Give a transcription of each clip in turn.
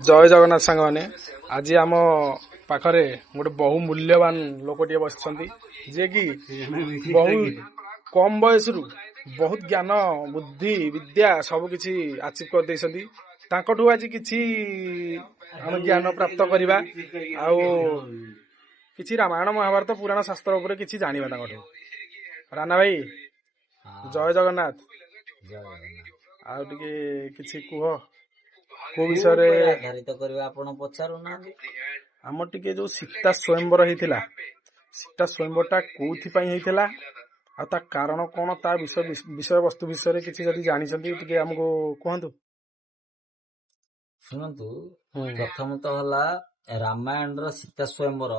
ଜୟ ଜଗନ୍ନାଥ ସାଙ୍ଗମାନେ। ଆଜି ଆମ ପାଖରେ ଗୋଟେ ବହୁ ମୂଲ୍ୟବାନ ଲୋକଟିଏ ବସିଛନ୍ତି, ଯିଏକି ବହୁ କମ ବୟସରୁ ବହୁତ ଜ୍ଞାନ ବୁଦ୍ଧି ବିଦ୍ୟା ସବୁ କିଛି ଆଚିଭ କରିଦେଇଛନ୍ତି। ତାଙ୍କଠୁ ଆଜି କିଛି ଆମେ ଜ୍ଞାନ ପ୍ରାପ୍ତ କରିବା ଆଉ କିଛି ରାମାୟଣ ମହାଭାରତ ପୁରାଣ ଶାସ୍ତ୍ର ଉପରେ କିଛି ଜାଣିବା ତାଙ୍କଠୁ। ରାନା ଭାଇ ଜୟ ଜଗନ୍ନାଥ। ଆଉ ଟିକେ କିଛି କୁହ କୋଉ ବିଷୟରେ ଆଧାରିତ କରିବା ଆପଣ ପଚାରୁନାହାନ୍ତି। ଆମର ଟିକେ ଯୋଉ ସୀତା ସ୍ୱୟଂବର ହେଇଥିଲା, ସୀତା ସ୍ୱୟଂବରଟା କୋଉଥିପାଇଁ ହେଇଥିଲା ଆଉ ତା କାରଣ କଣ, ତା ବିଷୟବସ୍ତୁ ବିଷୟରେ କିଛି ଯଦି ଜାଣିଛନ୍ତି ଟିକେ ଆମକୁ କୁହନ୍ତୁ। ଶୁଣନ୍ତୁ, ପ୍ରଥମତଃ ହେଲା ରାମାୟଣର ସୀତା ସ୍ୱୟଂବର,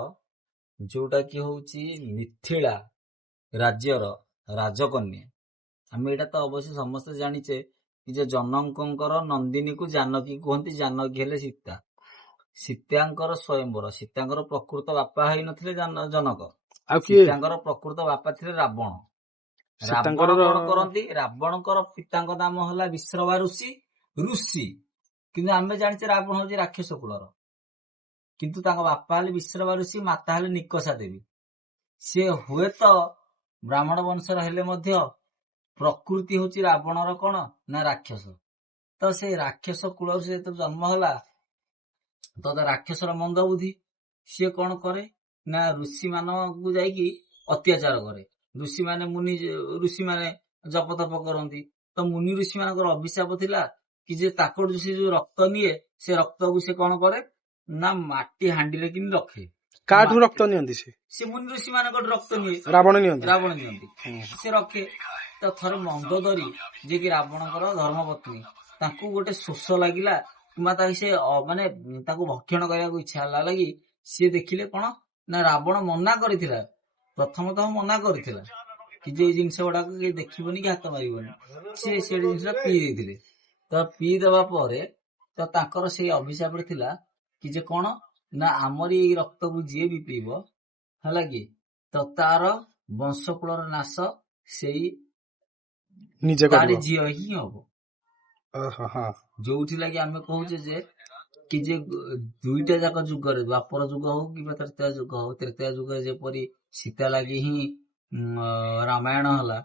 ଯୋଉଟା କି ହଉଛି ମିଥିଳା ରାଜ୍ୟର ରାଜକନ୍ୟା। ଆମେ ଏଇଟା ତ ଅବଶ୍ୟ ସମସ୍ତେ ଜାଣିଛେ କି ଯେ ଜନକଙ୍କର ନନ୍ଦିନୀକୁ ଜାନକୀ କୁହନ୍ତି, ଜାନକୀ ହେଲେ ସୀତା। ସୀତାଙ୍କର ସ୍ୱୟଂବର, ସୀତାଙ୍କର ପ୍ରକୃତ ବାପା ହେଇନଥିଲେ ଜନକ, ସୀତାଙ୍କର ପ୍ରକୃତ ବାପା ଥିଲେ ରାବଣ। ରାବଣ କଣ କରନ୍ତି? ରାବଣଙ୍କର ପିତାଙ୍କ ନାମ ହେଲା ବିଶ୍ରବା ଋଷି। କିନ୍ତୁ ଆମେ ଜାଣିଛେ ରାବଣ ହଉଛି ରାକ୍ଷସ କୁଳର, କିନ୍ତୁ ତାଙ୍କ ବାପା ହେଲେ ବିଶ୍ରବା ଋଷି, ମାତା ହେଲେ ନିକଷା ଦେବୀ। ସେ ହୁଏତ ବ୍ରାହ୍ମଣ ବଂଶର ହେଲେ ମଧ୍ୟ ପ୍ରକୃତି ହଉଛି ରାବଣର କଣ ନା ରାକ୍ଷସ। ତ ସେଇ ରାକ୍ଷସ କୂଳରୁ ସେ ଯେତେବେଳେ ଜନ୍ମ ହେଲା, ତ ରାକ୍ଷସର ମନ୍ଦ ବୁଦ୍ଧି, ସିଏ କଣ କରେ ନା ଋଷି ମାନଙ୍କୁ ଯାଇକି ଅତ୍ୟାଚାର କରେ। ଋଷିମାନେ ଜପ ତପ କରନ୍ତି, ତ ମୁନି ଋଷି ମାନଙ୍କର ଅଭିଶାପ ଥିଲା କି ଯେ ତାଙ୍କଠୁ ସେ ଯୋଉ ରକ୍ତ ନିଏ, ସେ ରକ୍ତକୁ ସେ କଣ କରେ ନା ମାଟି ହାଣ୍ଡିରେ କିନି ରଖେ। କାଠୁ ରକ୍ତ ନିଅନ୍ତି? ସେ ମୁନି ଋଷି ମାନଙ୍କଠୁ ରକ୍ତ ନିଏ, ରାବଣ ନିଅନ୍ତି। ସେ ରଖେ। ତ ଥରେ ମନ୍ଦୋଦରୀ, ଯିଏକି ରାବଣଙ୍କର ଧର୍ମପତ୍ନୀ, ତାଙ୍କୁ ଗୋଟେ ଶୋଷ ଲାଗିଲା କିମ୍ବା ମାନେ ତାକୁ ଭକ୍ଷଣ କରିବାକୁ ଇଚ୍ଛା ହେଲା ଲାଗି ସିଏ ଦେଖିଲେ କଣ ନା ରାବଣ ମନା କରିଥିଲା, ପ୍ରଥମତଃ ମନା କରିଥିଲା କି ଯେ ଏଇ ଜିନିଷ ଗୁଡାକ କିଏ ଦେଖିବନି କି ହାତ ମାରିବନି। ସିଏ ସେ ଜିନିଷଟା ପିଇ ଦେଇଥିଲେ। ତ ପିଇ ଦେବା ପରେ ତ ତାଙ୍କର ସେଇ ଅଭିଶାପରେ ଥିଲା କି ଯେ କଣ ନା ଆମରି ଏଇ ରକ୍ତକୁ ଯିଏ ବି ପିଇବ, ହେଲା କି ତ ତାର ବଂଶକୁଳର ନାଶ ସେଇ ତାରି ଝିଅ ହିଁ ହବ। ଯୋଉଠି ଲାଗି ଆମେ କହୁଛେ ଯେ କି ଯେ ଦୁଇଟା ଯାକ ଯୁଗରେ, ଦ୍ୱାପର ଯୁଗ ହଉ କିମ୍ବା ତ୍ରେତୟା ଯୁଗ ହଉ, ତ୍ରେତୟା ଯୁଗରେ ଯେପରି ସୀତା ଲାଗି ହିଁ ରାମାୟଣ ହେଲା,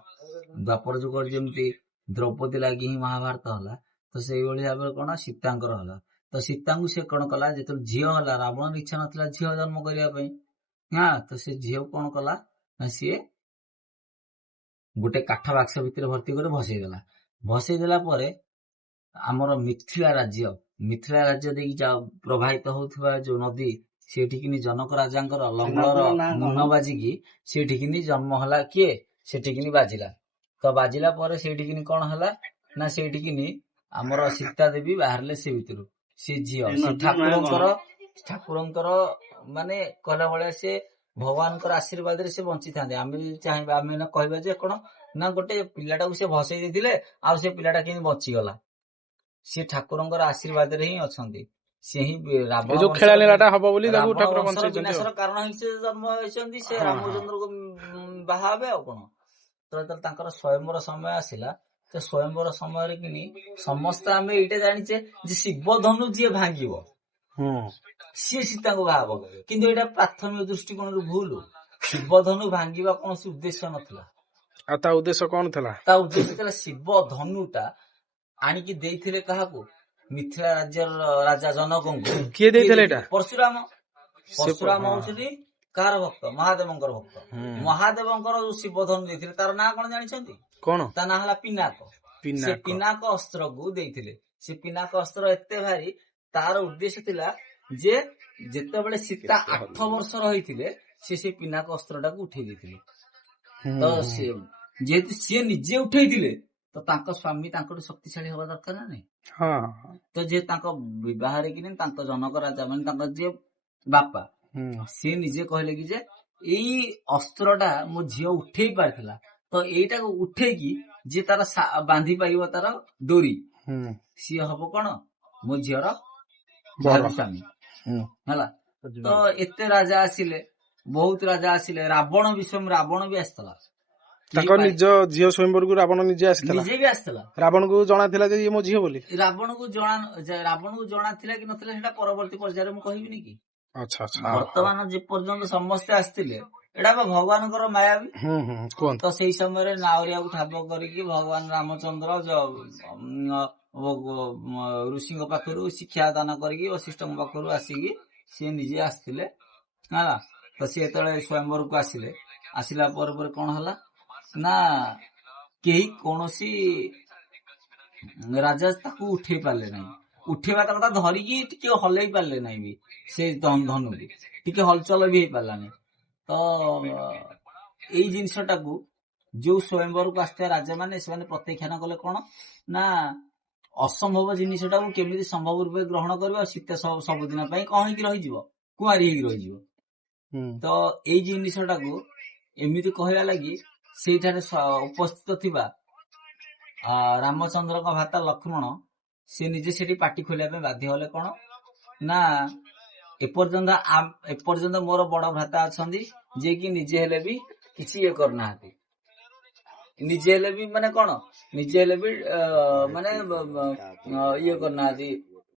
ଦ୍ୱାପର ଯୁଗରେ ଯେମିତି ଦ୍ରୌପଦୀ ଲାଗି ହିଁ ମହାଭାରତ ହେଲା, ତ ସେଇଭଳି ଭାବରେ କଣ ସୀତାଙ୍କର ହେଲା। ତ ସୀତାଙ୍କୁ ସେ କଣ କଲା, ଯେତେବେଳେ ଝିଅ ହେଲା, ରାବଣର ଇଚ୍ଛା ନଥିଲା ଝିଅ ଜନ୍ମ କରିବା ପାଇଁ, ତ ସେ ଝିଅ କଣ କଲା ନା ସିଏ ଗୋଟେ କାଠ ବାକ୍ସ ଭିତରେ ଭର୍ତ୍ତି କରି ଭସେଇ ଦେଲା। ଭସେଇ ଦେଲା ପରେ ଆମର ମିଥିଳା ରାଜ୍ୟ ଦେଇକି ପ୍ରବାହିତ ହଉଥିବା ଯୋଉ ନଦୀ, ସେଠିକିନି ଜନକ ରାଜାଙ୍କର ଲଙ୍ଗଳର ମୁନ ବାଜିକି ସେଠିକିନି ଜନ୍ମ ହେଲା କିଏ, ସେଠିକିନି ବାଜିଲା। ତ ବାଜିଲା ପରେ ସେଇଠିକିନି କଣ ହେଲା ନା ସେଇଠିକିନି ଆମର ସୀତା ଦେବୀ ବାହାରିଲେ ସେ ଭିତରୁ। ସେ ଝିଅ, ସେ ଠାକୁରଙ୍କର ମାନେ କହିଲା ଭଳିଆ ସେ ଭଗବାନଙ୍କର ଆଶୀର୍ବାଦରେ ସେ ବଞ୍ଚିଥାନ୍ତି। ଆମେ ଯଦି ଚାହିଁବା ଆମେ କହିବା ଯେ କଣ ନା ଗୋଟେ ପିଲାଟାକୁ ସେ ଭସେଇ ଦେଇଥିଲେ ଆଉ ସେ ପିଲାଟା କେମିତି ବଞ୍ଚିଗଲା, ସେ ଠାକୁରଙ୍କର ଆଶୀର୍ବାଦରେ ହିଁ ଅଛନ୍ତି। ସେ ହିଁ ରାବଣ ବଂଶର ବିନାଶର କାରଣ ହିଁ ସେ ଜନ୍ମ ହେଇଛନ୍ତି, ସେ ରାମଚନ୍ଦ୍ରକୁ ବାହା ହେବେ ଆଉ କଣ। ତ ଯେତେବେଳେ ତାଙ୍କର ସ୍ୱୟଂବର ସମୟ ଆସିଲା, ସେ ସ୍ୱୟଂବର ସମୟରେ କିନି ସମସ୍ତେ ଆମେ ଏଇଟା ଜାଣିଛେ ଯେ ଶିବ ଧନୁ ଯିଏ ଭାଙ୍ଗିବ ସିଏ ସୀତାଙ୍କୁ ବାହା ହବ, କିନ୍ତୁ ଏଇଟା ପ୍ରାଥମିକ ଦୃଷ୍ଟିକୋଣରୁ ଭୁଲ। ଶିବ ଧନୁ ଭାଙ୍ଗିବା କୌଣସି ଉଦ୍ଦେଶ୍ୟ ନଥିଲା। ଆଉ ତା ଉଦ୍ଦେଶ୍ୟ କଣ ଥିଲା? ତା ଉଦ୍ଦେଶ୍ୟ ଥିଲା ଶିବ ଧନୁଟା ଆଣିକି ଦେଇଥିଲେ କାହାକୁ? ମିଥିଳା ରାଜ୍ୟର ରାଜା ଜନକଙ୍କୁ। କିଏ ଦେଇଥିଲେ ଏଇଟା? ପରଶୁରାମ ହଉଛନ୍ତି କାହାର ଭକ୍ତ? ମହାଦେବଙ୍କର ଭକ୍ତ। ମହାଦେବଙ୍କର ଯୋଉ ଶିବ ଧନୁ ଦେଇଥିଲେ, ତାର ନାଁ କଣ ଜାଣିଛନ୍ତି? କଣ? ତା ନାଁ ହେଲା ପିନାକ। ସେ ପିନାକ ଅସ୍ତ୍ରକୁ ଦେଇଥିଲେ। ସେ ପିନାକ ଅସ୍ତ୍ର ଏତେ ଭାରି, ତାର ଉଦ୍ଦେଶ୍ୟ ଥିଲା ଯେ ଯେତେବେଳେ ସୀତା 8 ବର୍ଷର ହେଇଥିଲେ, ସେ ପିନାକ ଅସ୍ତ୍ରଟାକୁ ଉଠେଇ ଦେଇଥିଲେ। ତ ଯେହେତୁ ସିଏ ନିଜେ ଉଠେଇଥିଲେ, ତ ତାଙ୍କ ସ୍ୱାମୀ ତାଙ୍କଠୁ ଶକ୍ତିଶାଳୀ ହବା ଦରକାର ନା ନାଇଁ? ତ ଯେ ତାଙ୍କ ବିବାହରେ କିନି ତାଙ୍କ ଜନକ ରାଜା ମାନେ ତାଙ୍କ ଯିଏ ବାପା, ସିଏ ନିଜେ କହିଲେ କି ଯେ ଏଇ ଅସ୍ତ୍ରଟା ମୋ ଝିଅ ଉଠେଇ ପାରିଥିଲା, ତ ଏଇଟାକୁ ଉଠେଇକି ଯିଏ ତାର ବାନ୍ଧି ପାରିବ ତାର ଡୋରି, ସିଏ ହବ କଣ ମୋ ଝିଅର ସ୍ୱାମୀ ହେଲା। ତ ଏତେ ରାଜା ଆସିଲେ, ବହୁତ ରାଜା ଆସିଲେ, ରାବଣ ବି ଆସିଥିଲା। ତାଙ୍କ ନିଜ ଝିଅ ସ୍ୱୟଂବରକୁ ରାବଣ ନିଜେ ଆସିଥିଲା, ନିଜେ ବି ଆସିଥିଲା। ରାବଣକୁ ଜଣାଥିଲା ଯେ ଇଏ ମୋ ଝିଅ ବୋଲି। ରାବଣକୁ ଜଣା ଥିଲା କି ନଥିଲା ସେଟା ପରବର୍ତ୍ତୀ ପର୍ଯ୍ୟାୟରେ ମୁଁ କହିବିନି କି। ଆଚ୍ଛା ଆଚ୍ଛା ବର୍ତ୍ତମାନ ଯେ ପର୍ଯ୍ୟନ୍ତ ସମସ୍ତେ ଆସିଥିଲେ, ଏଇଟା ବା ଭଗବାନଙ୍କର ମାୟା ବି। କୁହନ୍ତୁ। ତ ସେଇ ସମୟରେ ନାଉରିଆକୁ ଠାବ କରିକି ଭଗବାନ ରାମଚନ୍ଦ୍ର ଋଷିଙ୍କ ପାଖରୁ ଶିକ୍ଷା ଦାନ କରିକି ବଶିଷ୍ଠଙ୍କ ପାଖରୁ ଆସିକି ସିଏ ନିଜେ ଆସିଥିଲେ ହେଲା। ତ ସିଏ ଯେତେବେଳେ ସ୍ୱୟଂବରକୁ ଆସିଲେ, ଆସିଲା ପରେ କଣ ହେଲା ନା କେହି କୌଣସି ରାଜା ତାକୁ ଉଠେଇ ପାରିଲେ ନାହିଁ। ଉଠେଇବା କଥା ଧରିକି ଟିକେ ହଲେଇ ପାରିଲେ ନାହିଁ ବି, ସେ ଧନୁକୁ ଟିକେ ହଲଚଲ ବି ହେଇପାରିଲାନି। ତ ଏଇ ଜିନିଷଟାକୁ ଯୋଉ ସ୍ୱୟଂବରକୁ ଆସିଥିବା ରାଜା ମାନେ ସେମାନେ ପ୍ରତ୍ୟାଖ୍ୟାନ କଲେ କଣ ନା ଅସମ୍ଭବ ଜିନିଷଟାକୁ କେମିତି ସମ୍ଭବ ରୂପେ ଗ୍ରହଣ କରିବ, ଆଉ ସୀତା ସବୁଦିନ ପାଇଁ କଣ ହେଇକି ରହିଯିବ, କୁଆଁରୀ ହେଇକି ରହିଯିବ। ତ ଏଇ ଜିନିଷଟାକୁ ଏମିତି କହିବା ଲାଗି ସେଇଠାରେ ଉପସ୍ଥିତ ଥିବା ରାମଚନ୍ଦ୍ରଙ୍କ ଭ୍ରାତା ଲକ୍ଷ୍ମଣ ସେ ନିଜେ ସେଠି ପାଟି ଖୋଲିବା ପାଇଁ ବାଧ୍ୟ ହେଲେ। କଣ ନା ଏପର୍ଯ୍ୟନ୍ତ ମୋର ବଡ ଭ୍ରାତା ଅଛନ୍ତି ଯିଏକି ନିଜେ ହେଲେ ବି କିଛି ଇଏ କରିନାହାନ୍ତି, ନିଜେ ହେଲେ ବି ମାନେ କଣ ନିଜେ ହେଲେ ବି ମାନେ ଇଏ କରିନାହାନ୍ତି,